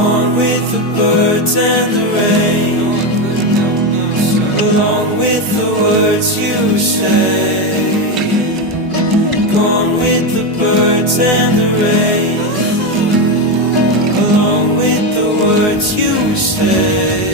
Gone with the birds and the rain, along with the words you say. Gone with the birds and the rain, along with the words you say.